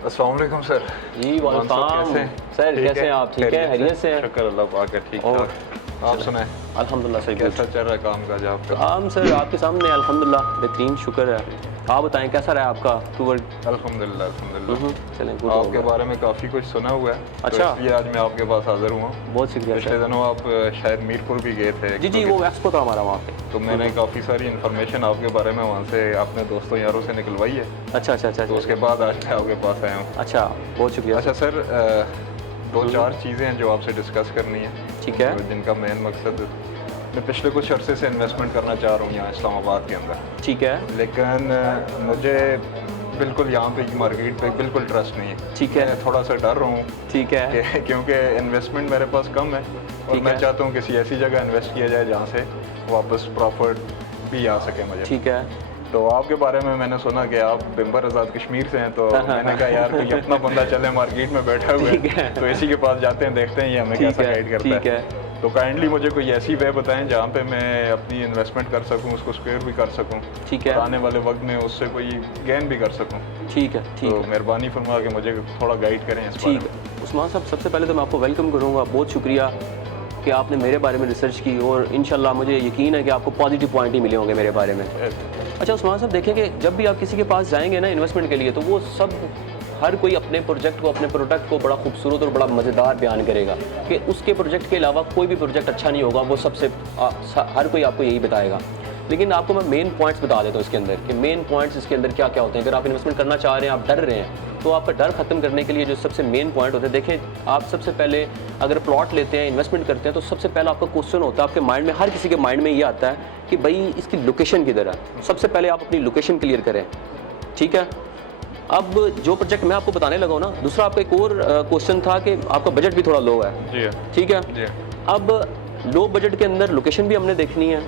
अस्सलाम वालेकुम सर। जी वालेकुम सर, कैसे हैं आप? ठीक है, खैरियत से हैं? शुक्र अल्लाह पाक है, ठीक ठाक। आप सुनाएं, अल्हम्दुलिल्लाह सही। कैसा चल रहा है काम काज आपका? काम सर आपके सामने अल्हम्दुलिल्लाह बेहतरीन, शुक्र है। आप बताएं कैसा रहा आपका टूर? अल्हम्दुलिल्लाह अल्हम्दुलिल्लाह। चलें, गुड। आपके बारे में काफ़ी कुछ सुना हुआ है, अच्छा। तो इसलिए आज मैं आपके पास हाजिर हुआ। बहुत शुक्रिया पिछले सर। दिनों आप शायद मीरपुर भी गए थे। जी वो एक्सपो था हमारा वहाँ पे। तो मैंने काफ़ी सारी इन्फॉर्मेशन आपके बारे में वहाँ से अपने दोस्तों यारों से निकलवाई है। अच्छा। तो उसके बाद आज मैं आपके पास आया हूँ। अच्छा, बहुत शुक्रिया। अच्छा सर, दो चार चीज़ें हैं जो आपसे डिस्कस करनी है, ठीक है। जिनका मेन मकसद, मैं पिछले कुछ अरसे से इन्वेस्टमेंट करना चाह रहा हूँ यहाँ इस्लामाबाद के अंदर, ठीक है। लेकिन मुझे बिल्कुल यहाँ पे की मार्केट पे बिल्कुल ट्रस्ट नहीं है। ठीक है। मैं थोड़ा सा डर रहा हूँ ठीक है। क्योंकि इन्वेस्टमेंट मेरे पास कम है और ठीक मैं है। चाहता हूँ किसी ऐसी जगह इन्वेस्ट किया जाए जहाँ से वापस प्रॉफिट भी आ सके मुझे। ठीक है। तो आपके बारे में मैंने सुना कि आप बिम्बर आज़ाद कश्मीर से हैं, तो मैंने कहा यार कोई अपना बंदा चले मार्केट में बैठा हुआ है, तो इसी के पास जाते हैं, देखते हैं ये हमें कैसा गाइड करता ठीक है। तो काइंडली मुझे कोई ऐसी वे बताएं जहाँ पे मैं अपनी इन्वेस्टमेंट कर सकूँ, उसको स्क्वायर भी कर सकूँ, ठीक है। और आने वाले वक्त में उससे कोई गेन भी कर सकूँ। ठीक है। ठीक तो है। मेहरबानी फरमा के मुझे थोड़ा गाइड करें इस बारे ठीक में। है उस्मान साहब, सबसे पहले तो मैं आपको वेलकम करूँगा। बहुत शुक्रिया कि आपने मेरे बारे में रिसर्च की और इंशाल्लाह मुझे यकीन है कि आपको पॉजिटिव पॉइंट ही मिले होंगे मेरे बारे में। अच्छा उस्मान साहब, देखें कि जब भी आप किसी के पास जाएंगे ना इन्वेस्टमेंट के लिए, तो वो सब हर कोई अपने प्रोजेक्ट को, अपने प्रोडक्ट को बड़ा खूबसूरत और बड़ा मज़ेदार बयान करेगा कि उसके प्रोजेक्ट के अलावा कोई भी प्रोजेक्ट अच्छा नहीं होगा। वो सबसे हर कोई आपको यही बताएगा। लेकिन आपको मैं मेन पॉइंट्स बता देता हूँ इसके अंदर कि मेन पॉइंट्स इसके अंदर क्या क्या होते हैं। अगर आप इन्वेस्टमेंट करना चाह रहे हैं, आप डर रहे हैं, तो आपका डर ख़त्म करने के लिए जो सबसे मेन पॉइंट होते हैं, देखें आप सबसे पहले अगर प्लॉट लेते हैं, इन्वेस्टमेंट करते हैं, तो सबसे पहला आपका क्वेश्चन होता है आपके माइंड में, हर किसी के माइंड में ये आता है कि भाई इसकी लोकेशन किधर है। सबसे पहले आप अपनी लोकेशन क्लियर करें, ठीक है। अब जो प्रोजेक्ट मैं आपको बताने लगा हूँ ना, दूसरा आपका एक और क्वेश्चन था कि आपका बजट भी थोड़ा लो है। जी ठीक है जी। अब लो बजट के अंदर लोकेशन भी हमने देखनी है।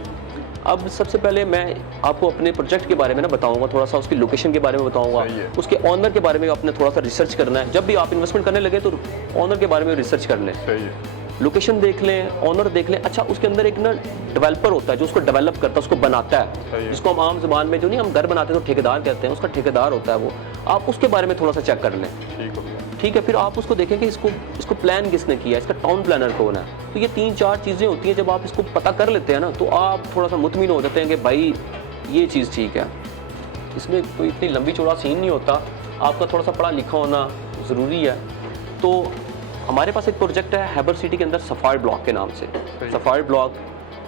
अब सबसे पहले मैं आपको अपने प्रोजेक्ट के बारे में ना बताऊंगा, थोड़ा सा उसकी लोकेशन के बारे में बताऊंगा, उसके ऑनर के बारे में आपने थोड़ा सा रिसर्च करना है। जब भी आप इन्वेस्टमेंट करने लगे तो ऑनर के बारे में रिसर्च कर लें, सही है। लोकेशन देख लें, ऑनर देख लें। अच्छा, उसके अंदर एक ना डेवलपर होता है जो उसको डेवलप करता है, उसको बनाता है, जिसको हम आम जुबान में जो नहीं हम घर बनाते हैं तो ठेकेदार कहते हैं, उसका ठेकेदार होता है वो। आप उसके बारे में थोड़ा सा चेक कर लें, ठीक है। फिर आप उसको देखें कि इसको प्लान किसने किया, इसका टाउन प्लानर कौन है। तो ये 3-4 चीज़ें होती हैं। जब आप इसको पता कर लेते हैं ना, तो आप थोड़ा सा मुतमिन हो जाते हैं कि भाई ये चीज़ ठीक है। इसमें कोई इतनी लंबी चौड़ा सीन नहीं होता, आपका थोड़ा सा पढ़ा लिखा होना ज़रूरी है। तो हमारे पास एक प्रोजेक्ट है हैबर सिटी के अंदर, सफायर ब्लॉक के नाम से। Sapphire block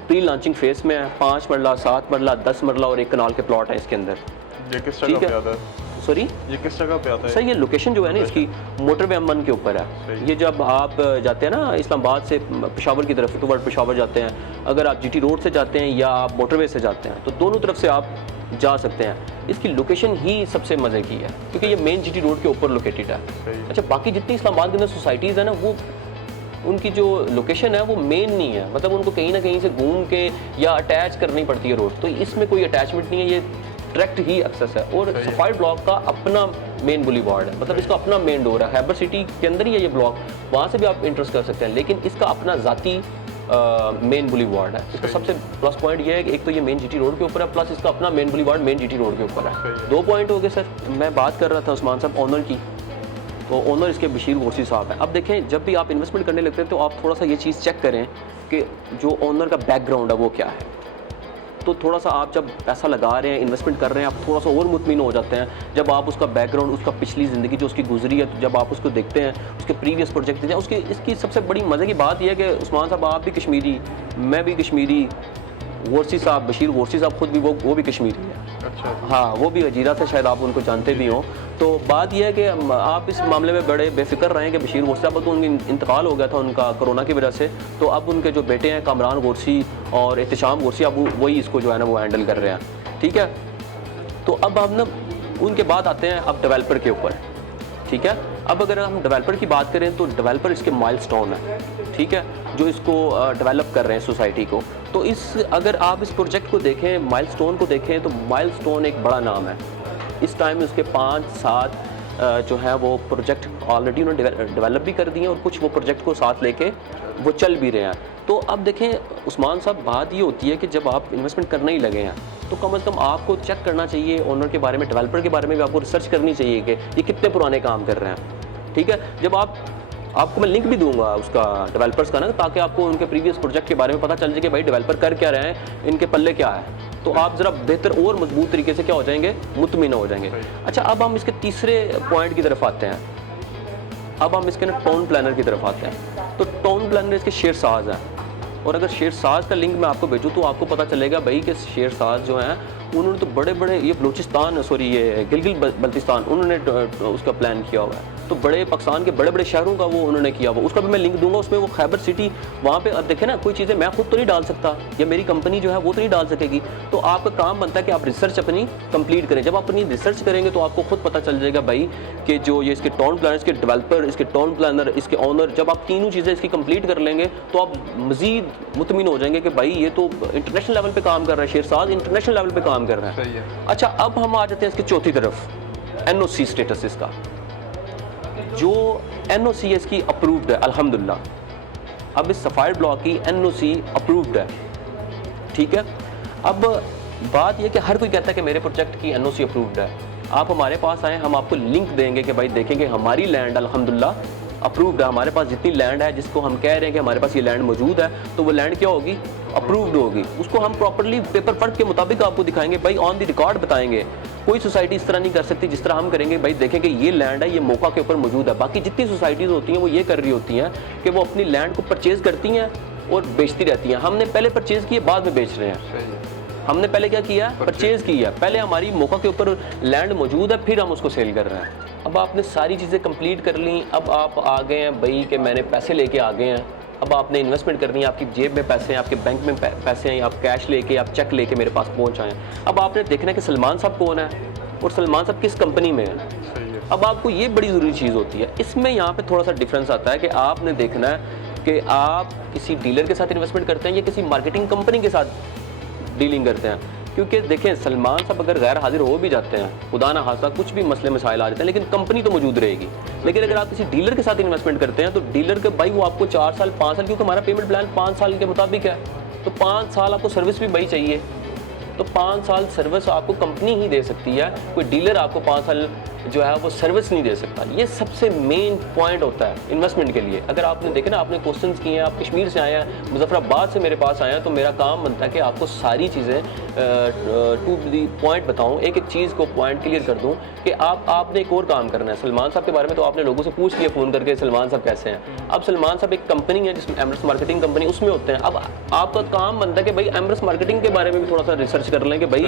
pre launching face में है। 5 मरला, 7 मरला, 10 मरला और 1 कनाल के प्लॉट है इसके अंदर। ये किस जगह पे आता है? सॉरी, ये किस जगह पे आता है? सर ये लोकेशन जो है ना इसकी मोटरवे M1 के ऊपर है। ये जब आप जाते हैं ना इस्लामाबाद से पेशावर की तरफ, टुवर्ड पेशावर जाते हैं, अगर आप GT रोड से जाते हैं या आप मोटरवे से जाते हैं, तो दोनों तरफ से आप जा सकते हैं। इसकी लोकेशन ही सबसे मज़े की है क्योंकि ये मेन GT रोड के ऊपर लोकेटेड है। अच्छा, बाकी जितनी इस्लामाबाद के अंदर सोसाइटीज़ है ना, वो उनकी जो लोकेशन है वो मेन नहीं है, मतलब उनको कहीं ना कहीं से घूम के या अटैच करनी पड़ती है रोड। तो इसमें कोई अटैचमेंट नहीं है, ये डायरेक्ट ही एक्सेस है। और सफायर ब्लॉक का अपना मेन बुलीवार्ड है, मतलब इसका अपना मेन डोर है। हैबर सिटी के अंदर ही है ये ब्लॉक, वहाँ से भी आप इंटरेस्ट कर सकते हैं, लेकिन इसका अपना ज़ाती मेन बुलीवार्ड है। इसका सबसे प्लस पॉइंट ये है कि एक तो ये मेन GT रोड के ऊपर है, प्लस इसका अपना main boulevard main GT road के ऊपर है। 2 पॉइंट हो गए सर। मैं बात कर रहा था उस्मान साहब ऑनर की, तो ऑनर इसके बशीर गोरसी साहब हैं। अब देखें, जब भी आप इन्वेस्टमेंट करने लगते हैं तो आप थोड़ा सा ये चीज़ चेक करें कि जो ऑनर का बैकग्राउंड है वो क्या है। तो थोड़ा सा आप जब पैसा लगा रहे हैं, इन्वेस्टमेंट कर रहे हैं, आप थोड़ा सा और मुतमिन हो जाते हैं जब आप उसका बैकग्राउंड, उसका पिछली ज़िंदगी जो उसकी गुजरी है, तो जब आप उसको देखते हैं, उसके प्रीवियस प्रोजेक्ट देखते हैं, उसकी इसकी सबसे बड़ी मज़े की बात यह है कि उस्मान साहब आप भी कश्मीरी, मैं भी कश्मीरी, गोरसी साहब, बशीर गोरसी साहब खुद भी वो भी कश्मीरी है। अच्छा। हाँ, वो भी अजीरा से, शायद आप उनको जानते भी हों। तो बात यह है कि आप इस मामले में बड़े बेफिक्र रहे हैं कि बशीर गोरसी साहब तो उनका इंतकाल हो गया था उनका कोरोना की वजह से, तो अब उनके जो बेटे हैं कामरान गोरसी और एहतशाम गोरसी, अब वही इसको जो है ना वो हैंडल कर रहे हैं, ठीक है। तो अब हम ना उनके बाद आते हैं अब डेवलपर के ऊपर, ठीक है। अब अगर हम डेवलपर की बात करें तो डेवलपर इसके माइलस्टोन है, ठीक है, जो इसको डेवलप कर रहे हैं सोसाइटी को। तो अगर आप इस प्रोजेक्ट को देखें, माइलस्टोन को देखें, तो माइलस्टोन एक बड़ा नाम है। इस टाइम उसके 5-7 जो है वो प्रोजेक्ट ऑलरेडी उन्होंने डेवलप भी कर दिए और कुछ वो प्रोजेक्ट को साथ लेके वो चल भी रहे हैं। तो अब देखें उस्मान साहब, बात ये होती है कि जब आप इन्वेस्टमेंट करने ही लगे हैं तो कम से कम आपको चेक करना चाहिए ओनर के बारे में, डेवलपर के बारे में भी आपको रिसर्च करनी चाहिए कि ये कितने पुराने काम कर रहे हैं। ठीक है, जब आपको मैं लिंक भी दूंगा उसका डेवलपर्स का ना, ताकि आपको उनके प्रीवियस प्रोजेक्ट के बारे में पता चल जाए कि भाई डेवलपर कर क्या रहे हैं, इनके पल्ले क्या है, तो आप ज़रा बेहतर और मजबूत तरीके से क्या हो जाएंगे, मुतमिन हो जाएंगे। अच्छा, अब हम इसके तीसरे पॉइंट की तरफ आते हैं। अब हम इसके ना टाउन प्लानर की तरफ आते हैं। तो टाउन प्लानर इसके शेर साज हैं, और अगर शेर साज का लिंक मैं आपको भेजूँ तो आपको पता चलेगा भाई कि शेर साज जो हैं उन्होंने तो बड़े बड़े, ये बलूचिस्तान, सॉरी ये गिलगित बल्तिस्तान, उन्होंने उसका प्लान किया हुआ है। तो बड़े पाकिस्तान के बड़े बड़े शहरों का वो उन्होंने किया हुआ, उसका भी मैं लिंक दूंगा। उसमें वो खैबर सिटी, वहाँ पे अब देखें ना, कोई चीज़ें मैं खुद तो नहीं डाल सकता या मेरी कंपनी जो है वो तो नहीं डाल सकेगी। तो आपका काम बनता है कि आप रिसर्च अपनी कंप्लीट करें। जब आप अपनी रिसर्च करेंगे तो आपको खुद पता चल जाएगा भाई कि जो ये इसके टाउन प्लानर, इसके डेवलपर, इसके टाउन प्लानर, इसके ऑनर, जब आप तीनों चीज़ें इसकी कंप्लीट कर लेंगे तो आप मज़ीद मुतमिन हो जाएंगे कि भाई ये तो इंटरनेशनल लेवल पे काम कर रहा है, शेरसाज इंटरनेशनल लेवल पे काम कर रहा है। सही है। अच्छा, अब हम आ जाते हैं इसकी चौथी तरफ, NOC स्टेटस इसका। जो NOC है इसकी अप्रूव्ड है अल्हम्दुलिल्लाह। अब इस सफायर ब्लॉक की NOC अप्रूव्ड है। ठीक है, अब बात यह कि हर कोई कहता है कि मेरे प्रोजेक्ट की NOC अप्रूव्ड है। आप हमारे पास आएँ, हम आपको लिंक देंगे कि भाई देखेंगे हमारी लैंड अल्हम्दुलिल्लाह अप्रूव्ड है। हमारे पास जितनी लैंड है जिसको हम कह रहे हैं कि हमारे पास ये लैंड मौजूद है, तो वो लैंड क्या होगी, अप्रूव्ड होगी। उसको हम प्रॉपर्ली पेपर वर्क के मुताबिक आपको दिखाएंगे, भाई ऑन द रिकॉर्ड बताएंगे। कोई सोसाइटी इस तरह नहीं कर सकती जिस तरह हम करेंगे, भाई देखें कि ये लैंड है, ये मौका के ऊपर मौजूद है। बाकी जितनी सोसाइटीज़ होती हैं वो ये कर रही होती हैं कि वो अपनी लैंड को परचेज़ करती हैं और बेचती रहती हैं। हमने पहले परचेज़ किए, बाद में बेच रहे हैं। हमने पहले क्या किया, परचेज़ किया, पहले हमारी मौका के ऊपर लैंड मौजूद है, फिर हम उसको सेल कर रहे हैं। अब आपने सारी चीज़ें कंप्लीट कर ली, अब आप आ गए हैं भाई कि मैंने पैसे लेके आ गए हैं। अब आपने इन्वेस्टमेंट करनी है, आपकी जेब में पैसे हैं, आपके बैंक में पैसे हैं, आप कैश लेके, आप चेक लेके मेरे पास पहुंच आए हैं। अब आपने देखना है कि सलमान साहब कौन है और सलमान साहब किस कंपनी में है। अब आपको ये बड़ी ज़रूरी चीज़ होती है। इसमें यहाँ पे थोड़ा सा डिफरेंस आता है कि आपने देखना है कि आप किसी डीलर के साथ इन्वेस्टमेंट करते हैं या किसी मार्केटिंग कंपनी के साथ डीलिंग करते हैं। क्योंकि देखें, सलमान साहब अगर गैर हाजिर हो भी जाते हैं, खुदा ना खास्ता कुछ भी मसले मसाइल आ जाते हैं, लेकिन कंपनी तो मौजूद रहेगी। लेकिन अगर आप किसी डीलर के साथ इन्वेस्टमेंट करते हैं तो डीलर के भाई वो आपको 4 साल 5 साल, क्योंकि हमारा पेमेंट प्लान 5 साल के मुताबिक है, तो 5 साल आपको सर्विस भी भाई चाहिए। तो 5 साल सर्विस आपको कंपनी ही दे सकती है, कोई डीलर आपको 5 साल जो है वो सर्विस नहीं दे सकता। ये सबसे मेन पॉइंट होता है इन्वेस्टमेंट के लिए। अगर आपने देखे ना, आपने क्वेश्चंस किए हैं, आप कश्मीर से आए हैं, मुजफ्फराबाद से मेरे पास आए हैं, तो मेरा काम बनता है कि आपको सारी चीज़ें टू दी पॉइंट बताऊं, एक एक चीज़ को पॉइंट क्लियर कर दूं कि आपने एक और काम करना है। सलमान साहब के बारे में तो आपने लोगों से पूछ लिया फ़ोन करके सलमान साहब कैसे हैं। अब सलमान साहब एक कंपनी है जिसमें एमरस मार्केटिंग कंपनी, उसमें होते हैं। अब आपका काम बनता है कि भाई एमरस मार्केटिंग के बारे में भी थोड़ा सा रिसर्च कर लें कि भाई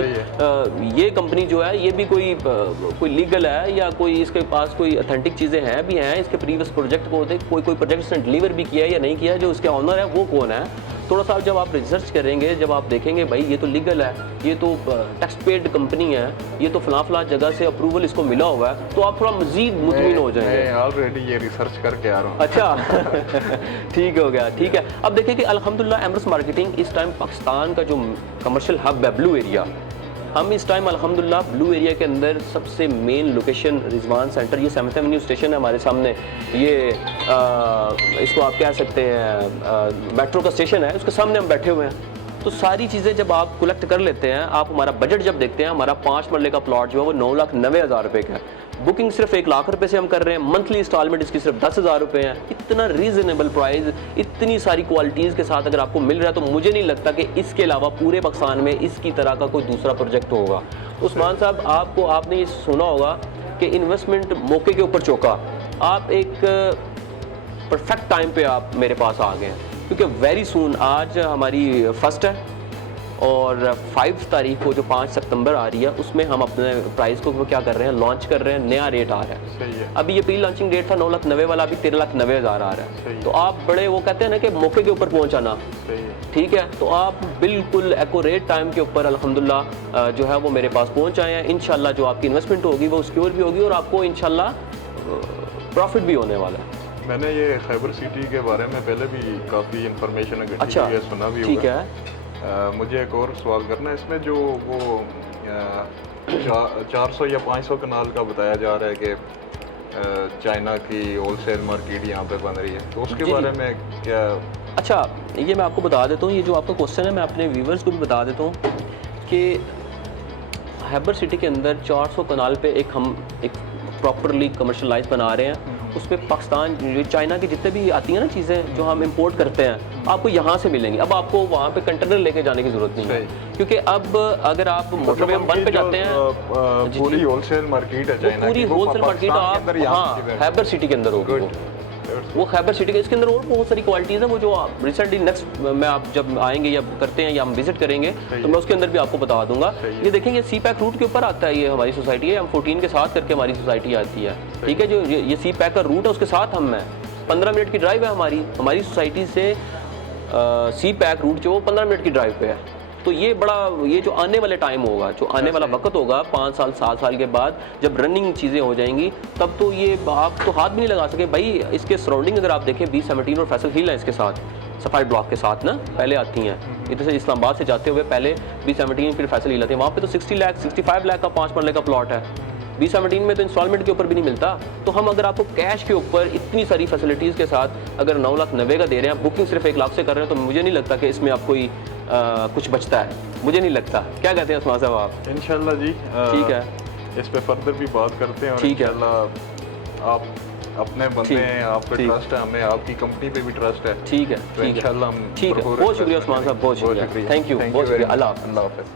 ये कंपनी जो है ये भी कोई लीगल है या कोई इसके पास कोई ऑथेंटिक चीज़ें हैं भी हैं, इसके प्रीवियस प्रोजेक्ट को कोई प्रोजेक्ट इसने डिलीवर भी किया है या नहीं किया है, जो उसके ऑनर है वो कौन है। थोड़ा सा जब आप रिसर्च करेंगे, जब आप देखेंगे भाई ये तो लीगल है, ये तो टैक्स पेड कंपनी है, ये तो फलां जगह से अप्रूवल इसको मिला हुआ है, तो आप थोड़ा मजीद मुतमिन हो जाएंगे। मैं ऑलरेडी ये रिसर्च करके आ रहा हूँ। अच्छा ठीक हो गया, ठीक है। अब देखिए कि अल्हम्दुलिल्लाह एमरस मार्केटिंग इस टाइम पाकिस्तान का जो कमर्शियल हब है ब्लू एरिया, हम इस टाइम अल्हम्दुलिल्लाह ब्लू एरिया के अंदर सबसे मेन लोकेशन रिजवान सेंटर, ये 7th एवेन्यू स्टेशन है हमारे सामने, ये इसको आप कह सकते हैं मेट्रो का स्टेशन है, उसके सामने हम बैठे हुए हैं। तो सारी चीज़ें जब आप कलेक्ट कर लेते हैं, आप हमारा बजट जब देखते हैं, हमारा 5 मरले का प्लॉट जो है वो 9,90,000 रुपये का है। बुकिंग सिर्फ 1 लाख रुपए से हम कर रहे हैं, मंथली इंस्टॉलमेंट इसकी सिर्फ 10,000 रुपये है। इतना रीजनेबल प्राइस, इतनी सारी क्वालिटीज़ के साथ अगर आपको मिल रहा है तो मुझे नहीं लगता कि इसके अलावा पूरे पाकिस्तान में इसकी तरह का कोई दूसरा प्रोजेक्ट होगा। उस्मान साहब, आपने ये सुना होगा कि इन्वेस्टमेंट मौके के ऊपर चौका। आप एक परफेक्ट टाइम पे आप मेरे पास आ गए हैं, क्योंकि वेरी सून, आज हमारी 1 है और 5 तारीख को जो 5 सितंबर आ रही है उसमें हम अपने प्राइस को क्या कर रहे हैं, लॉन्च कर रहे हैं, नया रेट आ रहा है। सही है। अभी ये प्री लॉन्चिंग रेट था 9,90,000 वाला, अभी 13,90,000 आ रहा है। तो आप बड़े वो कहते हैं ना कि मौके के ऊपर पहुंचाना, ठीक है, तो आप बिल्कुल एक्यूरेट टाइम के ऊपर अल्हम्दुलिल्लाह जो है वो मेरे पास पहुंच आए हैं। इंशाल्लाह जो आपकी इन्वेस्टमेंट होगी वो सिक्योर भी होगी और आपको इंशाल्लाह प्रॉफिट भी होने वाला है। मैंने ये खैबर सिटी के बारे में पहले भी काफ़ी इन्फॉर्मेशन अच्छा, सुना भी ठीक होगा। है। मुझे एक और सवाल करना है, इसमें जो वो 400 या 500 कनाल का बताया जा रहा है कि चाइना की होलसेल मार्केट यहाँ पे बन रही है, तो उसके बारे में क्या अच्छा, ये मैं आपको बता देता हूँ, ये जो आपका क्वेश्चन है मैं अपने व्यूवर्स को भी बता देता हूँ कि हैबर सिटी के अंदर 400 कनाल पे हम एक प्रॉपरली कमर्शलाइज बना रहे हैं। उसमें पाकिस्तान, जो चाइना की जितने भी आती हैं ना चीज़ें जो हम इंपोर्ट करते हैं, आपको यहाँ से मिलेंगी। अब आपको वहाँ पे कंटेनर लेके जाने की ज़रूरत नहीं है, क्योंकि अब अगर आप मोटरवे वन पे जाते हैं, पूरी होलसेल मार्केट है चाइना की, पूरी होलसेल मार्केट आप हैबर सिटी के अंदर होगी। वो खैबर सिटी के, इसके अंदर और बहुत सारी क्वालिटीज़ हैं, वो जो आप रिसेंटली नेक्स्ट में आप जब आएंगे या करते हैं या हम विजिट करेंगे तो मैं उसके अंदर भी आपको बता दूंगा। ये देखेंगे सी पैक रूट के ऊपर आता है, ये हमारी सोसाइटी है, हम 14 के साथ करके हमारी सोसाइटी आती है, ठीक है। जो ये सी पैक का रूट है उसके साथ हम हैं, 15 मिनट की ड्राइव है हमारी सोसाइटी से सी पैक रूट जो 15 मिनट की ड्राइव पे है। तो ये ये जो आने वाले टाइम होगा, जो आने वाला वक्त होगा 5 साल 7 साल के बाद, जब रनिंग चीज़ें हो जाएंगी, तब तो ये आप तो हाथ भी नहीं लगा सके भाई। इसके सराउंडिंग अगर आप देखें, B17 और फैसल हिल है इसके साथ, सफाई ब्लॉक के साथ ना पहले आती हैं। इधर से इस्लामाबाद से जाते हुए पहले B17 फिर फैसल हिल आती है। वहाँ पे तो 60 लाख 65 लाख का 5 मरले का प्लॉट है। B17 में तो इंस्टॉलमेंट के ऊपर भी नहीं मिलता। तो हम अगर आपको कैश के ऊपर इतनी सारी फैसिलिटीज़ के साथ अगर 9,90,000 का दे रहे हैं, बुकिंग सिर्फ 1 लाख से कर रहे हैं, तो मुझे नहीं लगता कि इसमें आप कोई कुछ बचता है, मुझे नहीं लगता। क्या कहते हैं उस्मान साहब आप? इंशाल्लाह जी, ठीक है, इस पे फर्दर भी बात करते हैं। और इंशाल्लाह आप अपने बंदे हैं, आप पे ट्रस्ट है, हमें आपकी कंपनी पे भी ट्रस्ट है। ठीक है, तो इंशाल्लाह हम ठीक है। बहुत शुक्रिया उस्मान साहब, बहुत शुक्रिया, थैंक यू, बहुत शुक्रिया। अल्लाह हाफ़िज़।